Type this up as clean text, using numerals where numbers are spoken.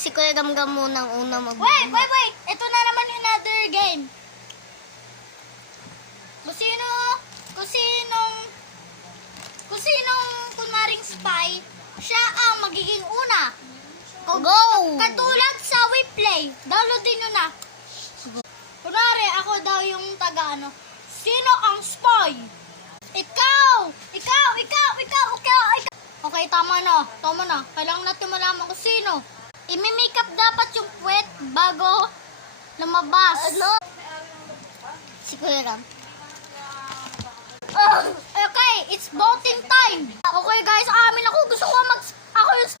si Kuya Gamgam munang una Wait! Ito na naman another game. Kung sinong kunwaring spy, siya ang magiging una. Go! Katulad sa WePlay. Downloadin nyo na. Kunwari, ako daw yung taga ano. Sino ang spy? Ikaw! Okay, tama na. Kailangan natin malaman kung sino. Imi-makeup dapat yung puwet bago lumabas. Ano? Si Kuya Gam. Okay, it's voting time. Okay guys, amin ako. Gusto ko ako yung